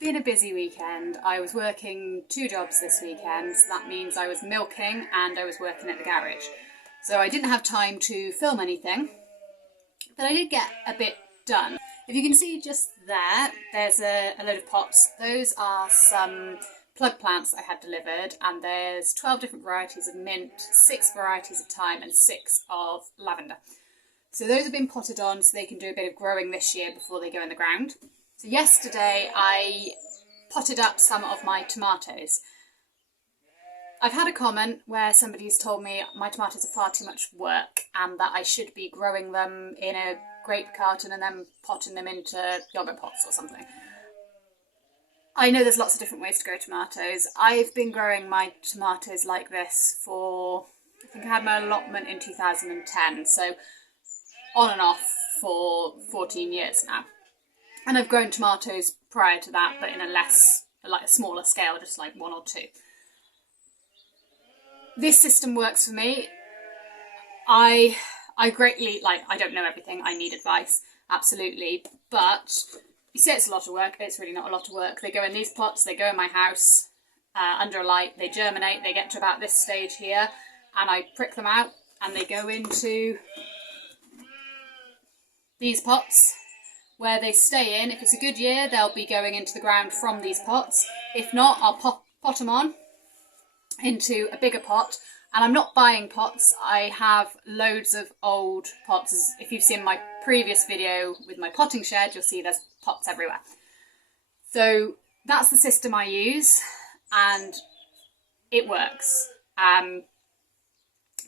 Been a busy weekend. I was working 2 jobs this weekend, so that means I was milking and I was working at the garage. So I didn't have time to film anything, but I did get a bit done. If you can see just there, there's a load of pots. Those are some plug plants I had delivered, and there's 12 different varieties of mint, 6 varieties of thyme and 6 of lavender. So those have been potted on so they can do a bit of growing this year before they go in the ground. So yesterday I potted up some of my tomatoes. I've had a comment where somebody's told me my tomatoes are far too much work and that I should be growing them in a grape carton and then potting them into yoghurt pots or something. I know there's lots of different ways to grow tomatoes. I've been growing my tomatoes like this for, I think I had my allotment in 2010, so on and off for 14 years now. And I've grown tomatoes prior to that, but in a smaller scale, just like 1 or 2. This system works for me. I greatly, I don't know everything, I need advice, absolutely. But you say it's a lot of work, it's really not a lot of work. They go in these pots, they go in my house, under a light, they germinate, they get to about this stage here, and I prick them out, and they go into these pots, where they stay in. If it's a good year, they'll be going into the ground from these pots. If not, I'll pot them on into a bigger pot. And I'm not buying pots. I have loads of old pots. If you've seen my previous video with my potting shed, you'll see there's pots everywhere. So that's the system I use, and it works.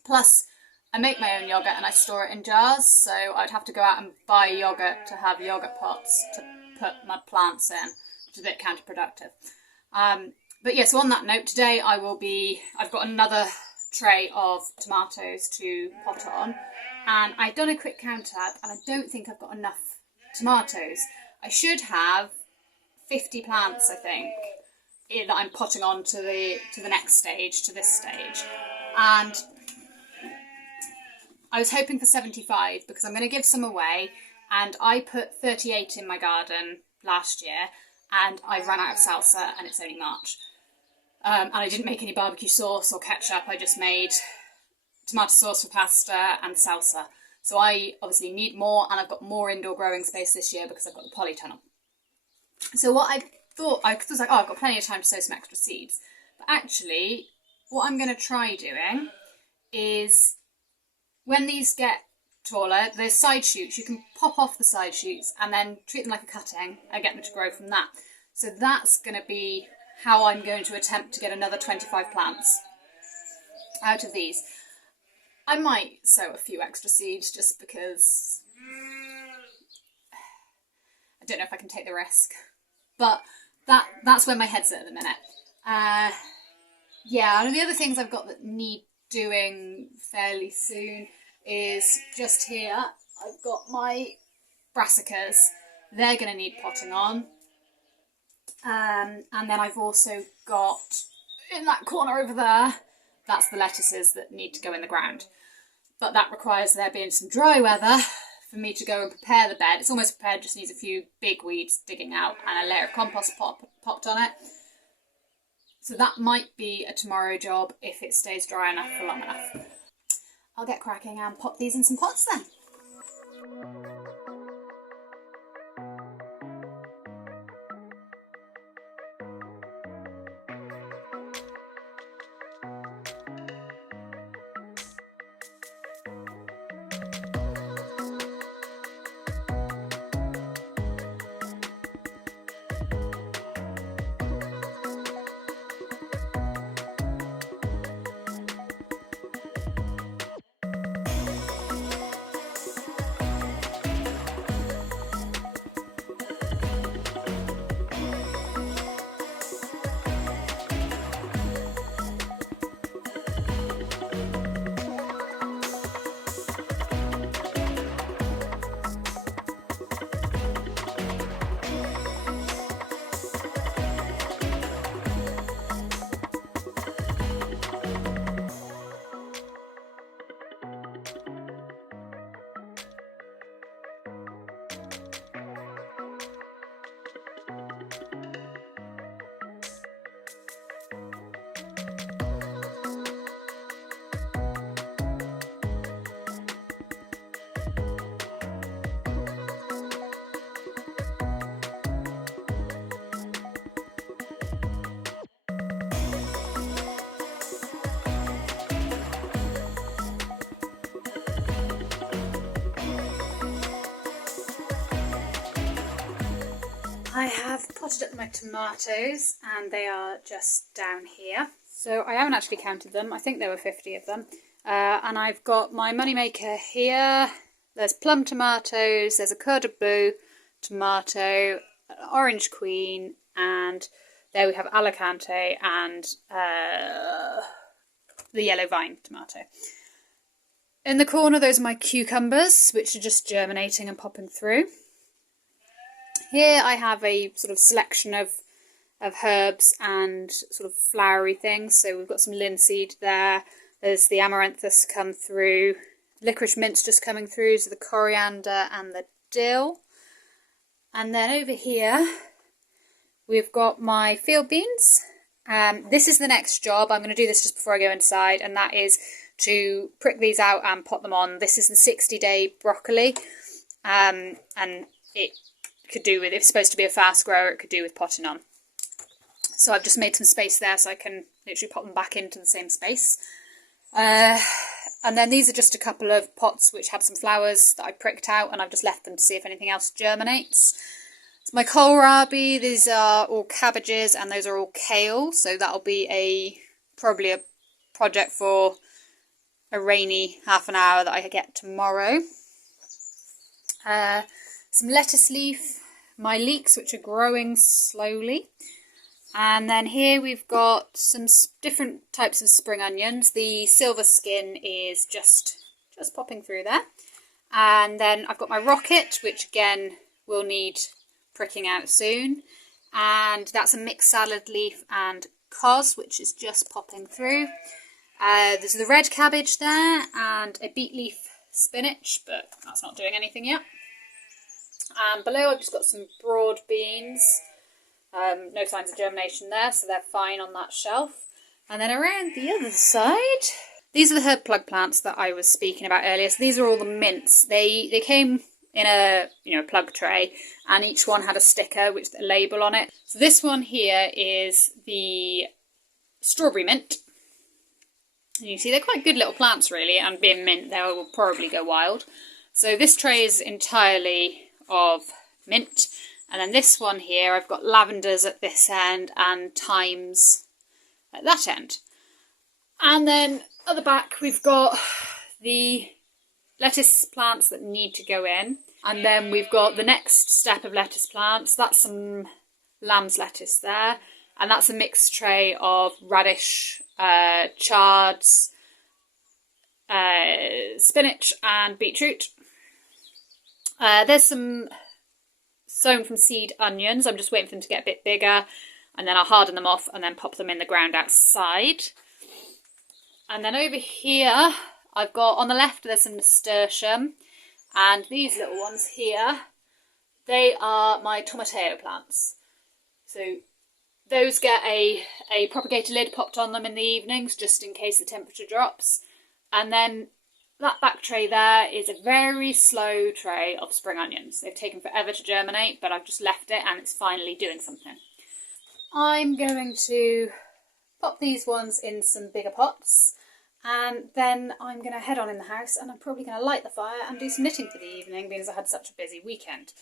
Plus, I make my own yoghurt and I store it in jars, so I'd have to go out and buy yoghurt to have yoghurt pots to put my plants in, which is a bit counterproductive. But yeah, so on that note, today I've got another tray of tomatoes to pot on, and I've done a quick count up and I don't think I've got enough tomatoes. I should have 50 plants, I think, that I'm potting on to the next stage, to this stage. And I was hoping for 75 because I'm going to give some away, and I put 38 in my garden last year and I ran out of salsa and it's only March. And I didn't make any barbecue sauce or ketchup, I just made tomato sauce for pasta and salsa. So I obviously need more, and I've got more indoor growing space this year because I've got the polytunnel. So what I thought, I was like, oh, I've got plenty of time to sow some extra seeds. But actually, what I'm going to try doing is, when these get taller, the side shoots, you can pop off the side shoots and then treat them like a cutting and get them to grow from that. So that's going to be how I'm going to attempt to get another 25 plants out of these. I might sow a few extra seeds just because I don't know if I can take the risk. But that's where my head's at the minute. Yeah, and the other things I've got that need doing fairly soon is just here. I've got my brassicas. They're going to need potting on. And then I've also got, in that corner over there, that's the lettuces that need to go in the ground. But that requires there being some dry weather for me to go and prepare the bed. It's almost prepared, just needs a few big weeds digging out and a layer of compost popped on it. So that might be a tomorrow job if it stays dry enough for long enough. I'll get cracking and pop these in some pots then. I have potted up my tomatoes and they are just down here. So I haven't actually counted them. I think there were 50 of them. And I've got my moneymaker here. There's plum tomatoes, there's a Cœur de Boeuf tomato, an orange queen, and there we have Alicante and the yellow vine tomato. In the corner, those are my cucumbers, which are just germinating and popping through. Here I have a sort of selection of herbs and sort of flowery things. So we've got some linseed there. There's the amaranthus come through. Licorice mint's just coming through. So the coriander and the dill. And then over here, we've got my field beans. This is the next job. I'm going to do this just before I go inside, and that is to prick these out and pot them on. This is the 60-day broccoli, and it could do with, if it's supposed to be a fast grower, it could do with potting on. So I've just made some space there so I can literally pop them back into the same space. And then these are just a couple of pots which had some flowers that I pricked out, and I've just left them to see if anything else germinates. It's my kohlrabi. These are all cabbages and those are all kale, so that'll be probably a project for a rainy half an hour that I get tomorrow. Some lettuce leaf, my leeks which are growing slowly. And then here we've got some different types of spring onions. The silver skin is just popping through there. And then I've got my rocket, which again will need pricking out soon. And that's a mixed salad leaf and cos, which is just popping through. There's the red cabbage there and a beet leaf spinach, but that's not doing anything yet. And below I've just got some broad beans. No signs of germination there, so they're fine on that shelf. And then around the other side, these are the herb plug plants that I was speaking about earlier. So these are all the mints. They came in a plug tray, and each one had a sticker with a label on it. So this one here is the strawberry mint. And you see they're quite good little plants really, and being mint they will probably go wild. So this tray is entirely of mint. And then this one here, I've got lavenders at this end and thymes at that end. And then at the back, we've got the lettuce plants that need to go in. And then we've got the next step of lettuce plants. That's some lamb's lettuce there. And that's a mixed tray of radish, chards, spinach and beetroot. There's some sown from seed onions. I'm just waiting for them to get a bit bigger, and then I'll harden them off and then pop them in the ground outside. And then over here I've got, on the left there's some nasturtium, and these little ones here, they are my tomatillo plants. So those get a propagator lid popped on them in the evenings just in case the temperature drops. And then that back tray there is a very slow tray of spring onions. They've taken forever to germinate, but I've just left it and it's finally doing something. I'm going to pop these ones in some bigger pots, and then I'm going to head on in the house, and I'm probably going to light the fire and do some knitting for the evening because I had such a busy weekend.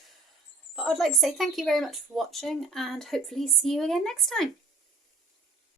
But I'd like to say thank you very much for watching, and hopefully see you again next time.